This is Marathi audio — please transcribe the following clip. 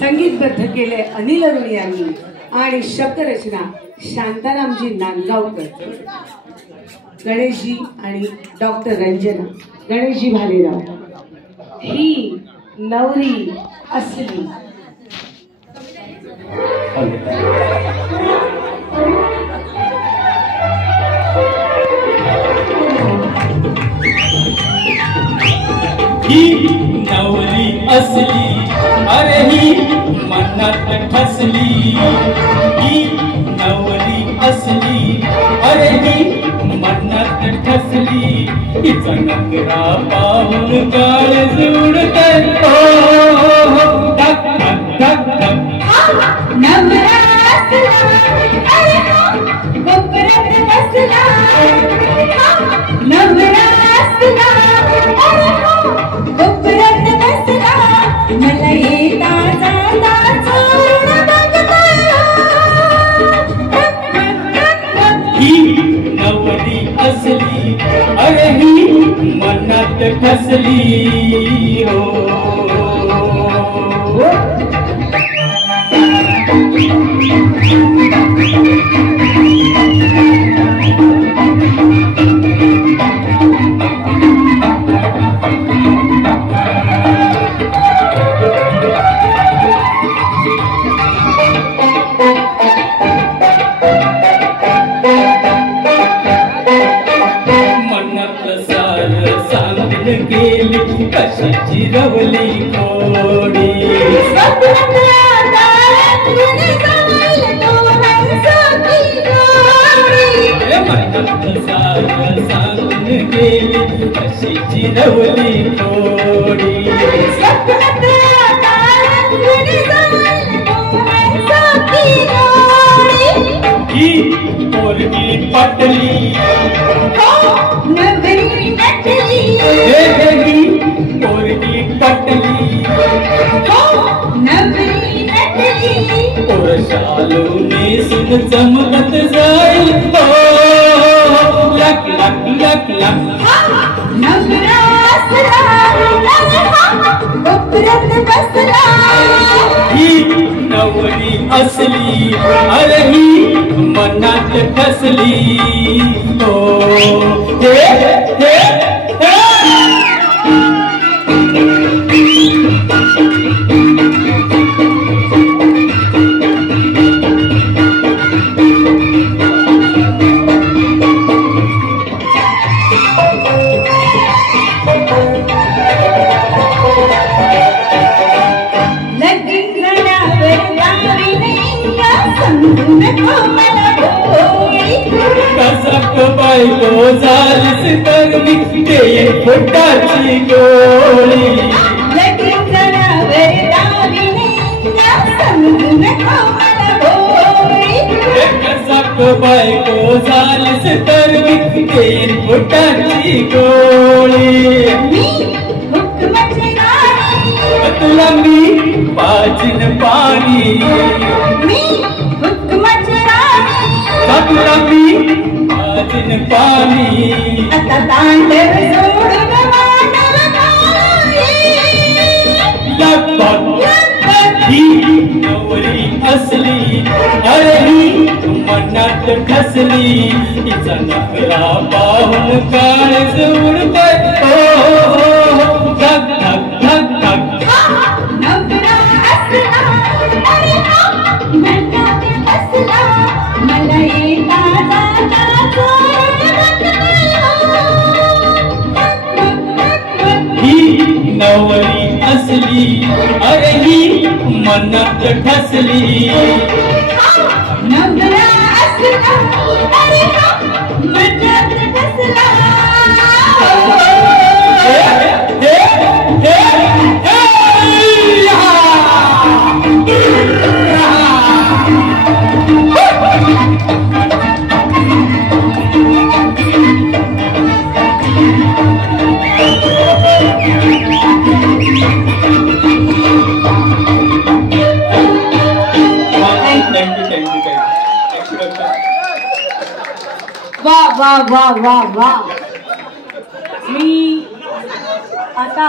संगीतबद्ध केले अनिल अरुणी यांनी आणि शब्दरचना शांतारामजी नांदगावकर, गणेशजी आणि डॉक्टर रंजना, गणेशजी भालेराव। ही नवरी असली। ही नवरी असली, अरे ही मनात ठसली। ही नवरी असली, अरे ही मनात ठसली। हिचा नखरा पाहून काळज उडतंय, धक धक धक धक। नवरा असला, अरे कोपऱ्यात बसला। नवरा असला, कोपऱ्यात बसला। मला येता जाता चोरून बघतोय। ही नवरी असली, अरे ही मनात ठसली। हो कशाची रवली कोडी सांगून गेली कशाची रवली कोडी। ही पोरगी पटली, नवरी नटली। पोरगी पटली, नवरी नटली। शालू नेसून चमकत जाईल, लक लक लक लक। नवरा असला, कोपऱ्यात बसला। ही नवरी असली, अरे ही मनात ठसली। हो हे हे बायको झालीस तर मी देईन फुटाची गोळी। लगीन करावर दाविनीला समजून मला भोळी। बायको झालीस तर मी देईन फुटाची गोळी। मी हुकमाची राणी, तुला मी पाजीन पाणी। मी हुकमाची राणी, तुला मी पाजीन पाणी। आता तांडव सोडून मांडव ही नवरी असली, अरे ही मनात ठसली। हिचा नखरा पाहून काळज उडतंय, धक धक धक धक। नवरा असला, अरे मनात बसला। मला येता जाता चोरून बघतोय। ही नवरी असली, अरे ही मनात ठसली। नवरा असला, अरे मनात बसला। वाह वाह वाह वाह वाह। मी आता